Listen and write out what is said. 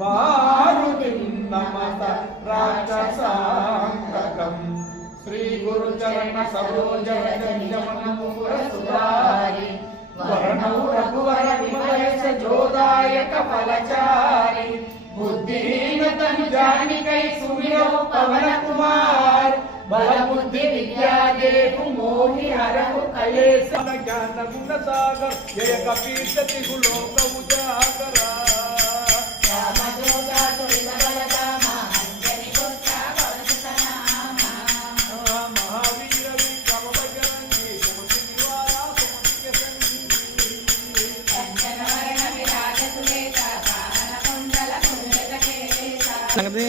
మారుతిం నమత రాక్షసాంతకం శ్రీ గురు చరణ సరోజ సుధారి వర్ణౌ రఘువర విమలయస జోదాయక ఫలచారి बुद्धिहीन तनु जानिकै सुमिरो पवन कुमार बल बुद्धि विद्या देहु मोहि हरहु कलेश ज्ञान गुण सागर जय कपीश तिहु लोक उजागरा राम जोगा तुलित बल धामा अंजनी पुत्र पवन नामा महावीर विक्रम बजरंगी सुमति निवारा सुमति के संगी कंचन वरण विराज सुवेता कानन कुंडल संगति